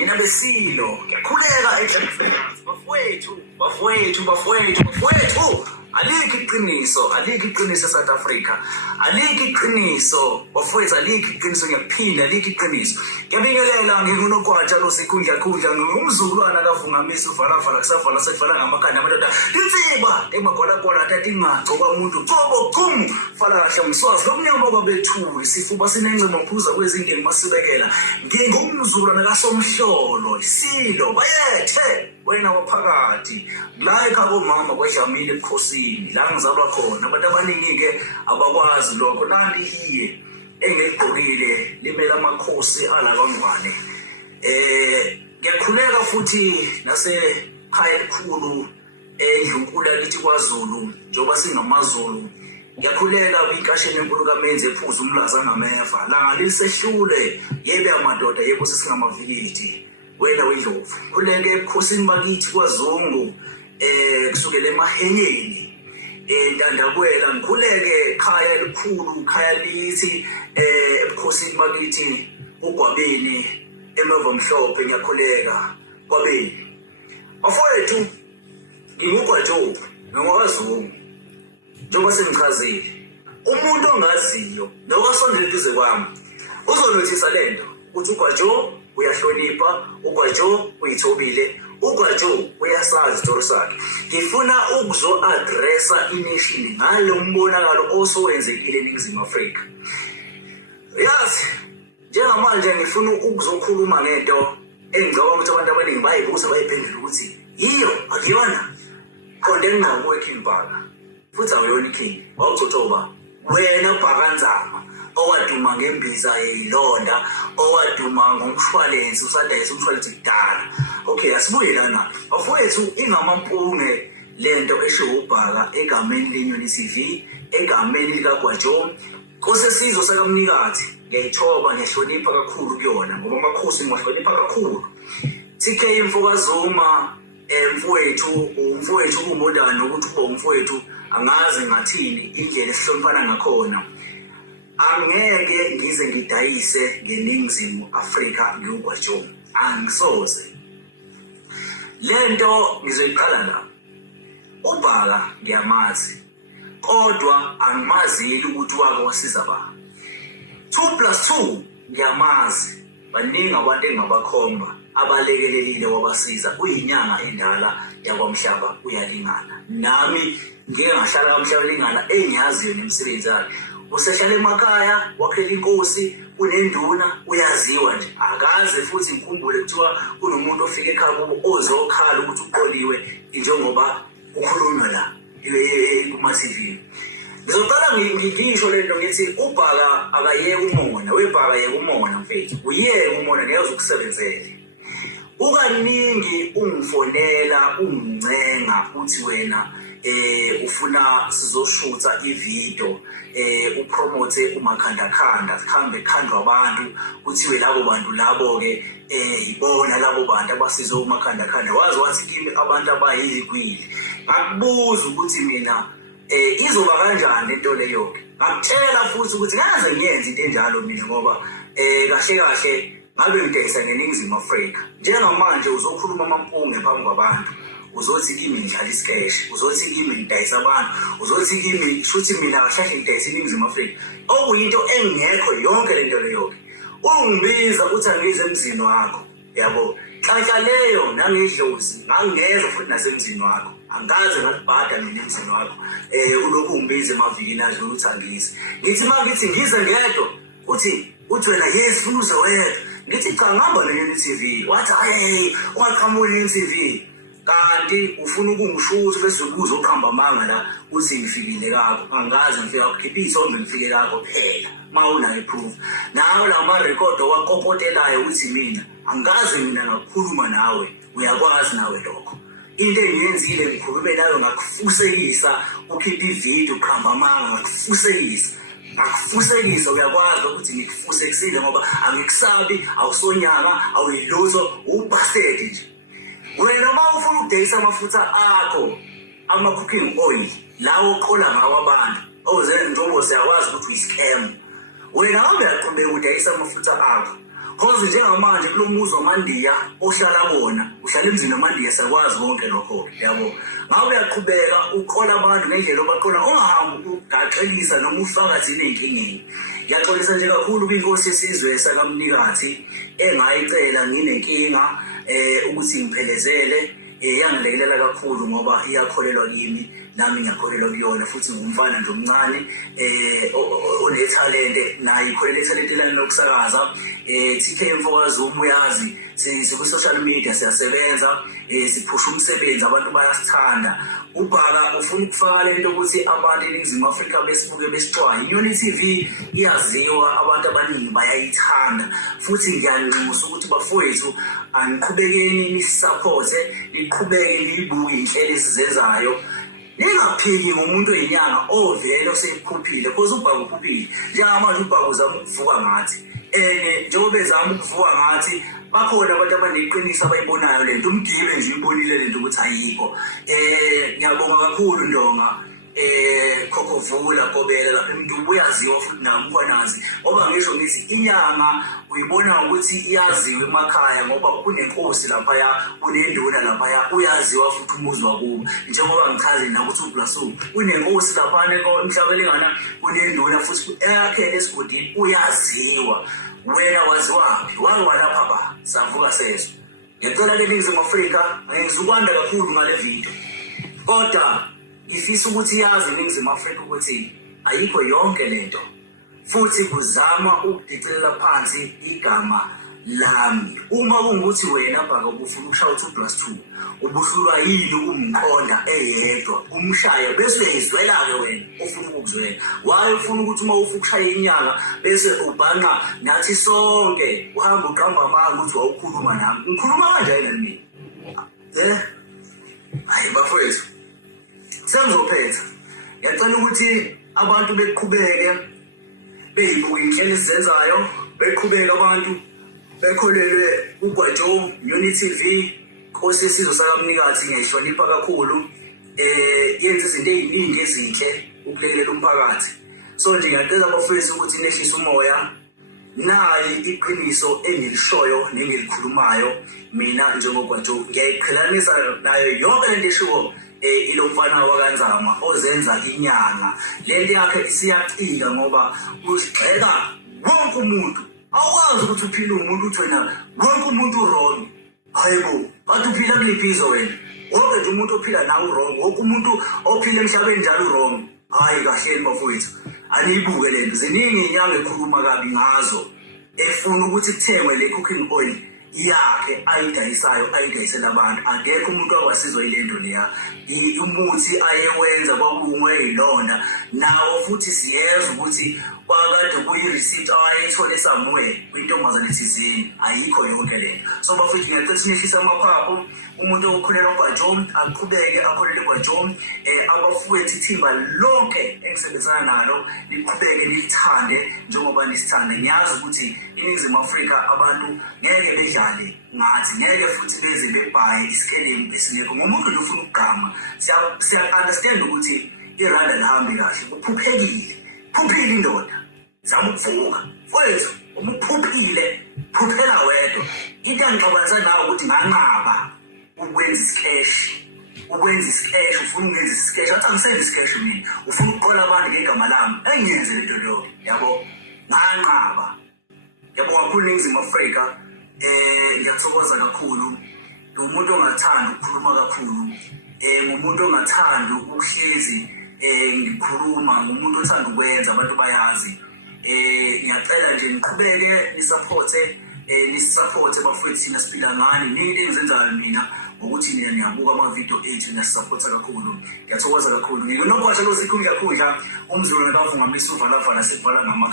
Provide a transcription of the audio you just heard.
mina besilo ngiyakhuleka eJefferson bafowethu alikho iqiniso South Africa, alikho iqiniso bafowethu, alikho iqiniso, ngiyaphinda alikho iqiniso. Ngiyabingelela ngingunogwaja losikhundla ngingumzukulwana kavungamisa uvala kusavala sekuvala ngamakhanda amadoda insiba emagwalagwala tati ingagcoka umuntu cobo qhumu fala kahle mswazi lomnyama kwabethu isifuba sinencema phuza kwezingeni masibekela ngingumzukulwana kasomhlolo isilo bayethe wena waphakathi la ekhabo mama kwedlamile ebukhosini la ngizalwa khona. Abantu abaningi-ke abakwazi lokho. Nanti hiye engigqokile limela amakhosi ala kwaNgwane. Ngiyakhuleka futhi nasekhaya elikhulu eNdlunkulu lithi kwaZulu njengoba singamaZulu. Ngiyakhuleka kwinkasheni enkulu kaMenzi ephuza umlaza ngameva langa lisehlule yebe amadoda yebo sesingamavikiti wena weNdlovu. Khuleke ebukhosini bakithi kwaZungu kusukela emahenyeni Ntandakwela. Ngikhuleke khaya elikhulu khaya lithi ebukhosini bakithi uGwabeni eMeva Mhlophe. Ngiyakhuleka Gwabeni bafowethu ngingugwajobu ngingwakwaZungu njengoba sengichazile. Umuntu ongaziyo nokasondela eduze kwami uzonothisa lento ukuthi uGwajo uyahlonipha, uGwajo uyithobile, uGwajo uyasazi isithoro sakhe. Ngifuna ukuzo-adressa ination ngalo mbonakalo osowenzekile eNingizimu Afrika. Yazi njengamanje ngifuna ukuzokhuluma ngento engicabanga ukuthi abantu abaningi bayibuza bayiphendula ukuthi yiyo akuyona khonde enginakuwekhi Bhaka futhi awuyona iking wawuthotoba wena Bhakanzama owaduma ngembiza yeyilonda owaduma ngomshwalensi usadayisa umshwalensi kudala. Okay, asibuye lana bafowethu ingamampunge lento esho uBhaka egameni leNyoni TV egameni likaGwajo kosesizwe sakamnikazi. Ngiyayithoba ngiyahlonipha kakhulu kuyona ngoba amakhosi ngiwahlonipha kakhulu. TK Mfokazuma umfowethu kumodana ukuthi uba umfowethu angazi ngathini indlela esihloniphana ngakhona. Angeke ngize ngidayise ngeNingizimu Afrika ngiuGwajo, angisoze. Lento ngizoyiqala la. uBhaka ngiyamazi kodwa angimazile ukuthi wake wasiza ba 2+2 ngiyamazi. Baningi abantu engabakhomba abalekelelile wabasiza kuyinyanga endala yakwaMhlaba uyalingana. Nami ngeke ngahlala kaMhlaba lingana engiyaziyo nemisebenzi yakhe. Usehlala emakhaya wakhela inkosi unenduna uyaziwa nje. Akaze futhi ngikhumbule kuthiwa kunomuntu ofika ekhaya kubo ozokhala ukuthi uqoliwe njengoba ukhulunywa la kuma-TV. Ngizoqala ngisho lento ngithi uBhaka akayeke umona, weBhaka yeke umona mfethu. Uyeke umona ngeke uzokusebenzele. Ukaningi ungifonela ungincenga uthi wena ufuna sizoshutha ivideo upromote umakhandakhanda sihambe khandwa abantu kuthiwe labo bantu labo ke ibona labo bantu abasiza umakhandakhanda. Wazi wathi kimi abantu abayizigwili. Ngakubuza ukuthi mina izoba kanjani lento leyo ke. Ngakutshela futhi ukuthi ngaze ngiyenze into enjalo mina ngoba kahle ngabe ngidayisa ngeNingizimu Afrika. Njengamanje uzokhuluma amampunge phambi kwabantu uzothi kimi ngidlala isikeshi, uzothi kimi ngidayisa abantu, uzothi kimi shuthi mina kahle ngidayisa eNingizimu Afrika. Okuyinto engekho yonke lento leyo. Ungibiza uthi angize emzini wakho yabo. Hlanhla leyo nangidlozi ngangeza futhi nasemzini wakho. Angaze ngakubhada mina emzini wakho. Ulokhu ungibiza emavikini adlula ukuthi angise. Ngithi mangithi ngize ngedwa uthi wena yes fuze wedwa. Ngithi cha ngihamba neNyoni TV. Wathi hayi ungaqhamuki neNyoni TV. Kanti ufuna ukungishutha bese ubuza uqhamba amanga la uthi ngifikile kakho. Angazi ngifika ukukhipha isombe ngifike kakho phela. Mawunayo proof. Nawe la ma record owakopotelayo uthi mina angazi mina ngakukhuluma nawe. Uyakwazi nawe lokho. Into engiyenzile ngikhulume nayo ngakufusekisa ukhipha ivideo uqhamba amanga ngakufusekisa. Akufusekisa uyakwazi ukuthi ngikufusekisile ngoba angikusabi awusonyanga awuyilutho ubastard nje. Wena uma ufuna ukudayisa amafutha akho ama-cooking oil lawo oqola ngawo abantu ozenza njengoba siyakwazi ukuthi uyi-scam. Wena ngabe uyaqhubeka udayisa amafutha akho Because njengamanje kulo muzi waMandiya ohlala bona uhlala emzini waMandiya sakwazi konke lokho yabo ngabe uyaqhubeka uqola abantu ngendlela obaqola ungahambi ugaxelisa noma ufaka thina ezinkingeni. Ngiyaxolisa nje kakhulu kwinkosi yesizwe sakaMnikathi engayicela nginenkinga ukuthi ngiphelezele yangilekelela kakhulu ngoba iyakholelwa kimi nami ngiyakholelwa kuyona futhi ngumfana nje omncane onethalente naye ikholela ithalente lami lokusakaza. TK Mfokazi uyazi siku-social media siyasebenza siphusha umsebenzi abantu bayasithanda. Ubhaka ufuna ukufaka lento ukuthi abantu eNingizimu Afrika besibuke besicwaye. iNyoni TV iyaziwa abantu abaningi bayayithanda futhi ngiyanxusa ukuthi bafowethu aniqhubekeni nisupporte niqhubeke niyibuke inhlelo esizenzayo. Ningaphiki ngomuntu oyinyanga ovele osephuphile because ubhaka uphuphile njengamanje ubhaka uzama ukuvuka ngathi njengoba ezama ukuvuka ngathi bakhona abantu abaneqiniso abayibonayo lento umdibe nje uyibonile lento ukuthi ayikho. Ngiyabonga kakhulu Ndonga Khokhovula Gobela lapha umuntu uyaziwa futhi nami ukhanazi ngoba ngisho ngithi inyanga uyibona ukuthi iyaziwa emakhaya ngoba kunenkosi lapha kunenduna lapha uyaziwa futhi umuzi wakubo njengoba ngichaze na ukuthi uBlasu kunenkosi lapha emhlabelengana kunenduna futhi eyakhele esigodini uyaziwa. Wena waziwaphi walapha ba savuka sezwe. Ngicela ke eNingizimu Afrika ngizokwanda kakhulu ngale video kodwa ifisa ukuthi yazi eNingizimu Afrika ukuthi ayikho yonke lento futhi kuzama ukudicelela phansi igama lami. Uma kungukuthi wena bhaka ubufuna ukushaya 2+2 ubuhlulwa yini ukumqonda eyedwa umshaya bese uyizwela-ke wena ufuna ukuzwela. Waye ufuna ukuthi uma ufuna ukushaya inyanga bese ubhanqa nathi sonke uhamba uqamba amanga ukuthi wawukhuluma nami. Ngikhuluma kanjani mina? Hayi bafowethu sengizophetha. Ngiyacela ukuthi abantu beqhubeke beyibuke inhlelo esizenzayo beqhubeke abantu bekholelwe uGwajo iNyoni TV Nkosi yesizwe sakaMnikathi ngiyayihlonipha kakhulu. Yenza izinto eziningi ezinhle ukulekelela umphakathi. So nje ngiyacela abafowethu ukuthi nehlise umoya nayi iqiniso engilishoyo nengilikhulumayo mina njengoGwajo ngiyayiqhelanisa nayo yonke lento eshiwo ilo mfana wakanzama ozenza inyanga. Lento yakhe isiyaqika ngoba uzigxeka wonke umuntu. Awukwazi ukuthi uphile umuntu uthi wena wonke umuntu wrong. Hayibo bathi uphila kuliphizo wena wonke nje umuntu ophila nawe wrong. Wonke umuntu ophila emhlabeni njalo wrong. Hayi kahleni bafowethu aniyibuke lento ziningi inyanga ekhuluma kabi ngazo efuna ukuthi kuthengwe le cooking oil yakhe ayidayisayo ayidayisela abantu. Akekho umuntu akwasizwa yilento leya umuthi ayewenza kwakungwe ilonda nawo futhi siyeza ukuthi kwakade kuyi-receipt ayithole somewhere kwintombazane thizeni ayikho yonke lento. So bafowethu ngiyacela sinehlise amaphaphu umuntu okholelwa uGwajo aqhubeke akholele uGwajo. Abafowethu ithimba lonke engisebenzana nalo liqhubeke lithande njengoba nisithanda. Ngiyazi ukuthi eNingizimu Afrika abantu ngeke bedlale ngathi ngeke futhi beze bebhaye isikelemu esingekho ngomuntu nje ufuna ukugama. Siya-understand ukuthi iranda lihambe kahle uphuphile indoda zama ukuvuka mfowethu uma uphuphile phuphela wedwa. Into engixabanisa nawe ukuthi nganqaba ukwenza isikeshi ufuna ukwenza isikeshi athi angisenzi isikeshi mina ufuna ukuqola abantu ngegama lami engiyenze lento leyo yabo nganqaba. Yabo kakhulu eNingizimu Afrika ngiyathokoza kakhulu. Umuntu ongathanda ukukhuluma kakhulu ngumuntu ongathanda ukuhlezi ngikhuluma ngumuntu othanda ukwenza abantu bayazi. Ngiyacela nje niqhubeke nisupporte bafowethu thina siphila ngani ninto engizenzayo mina ngokuthi nina niyabuka amavidiyo ethu niyasupporta kakhulu. Ngiyathokoza kakhulu. Nginokwazi lo sikhundla umZulu nakavunga mlisuva lavala sekuvala ngama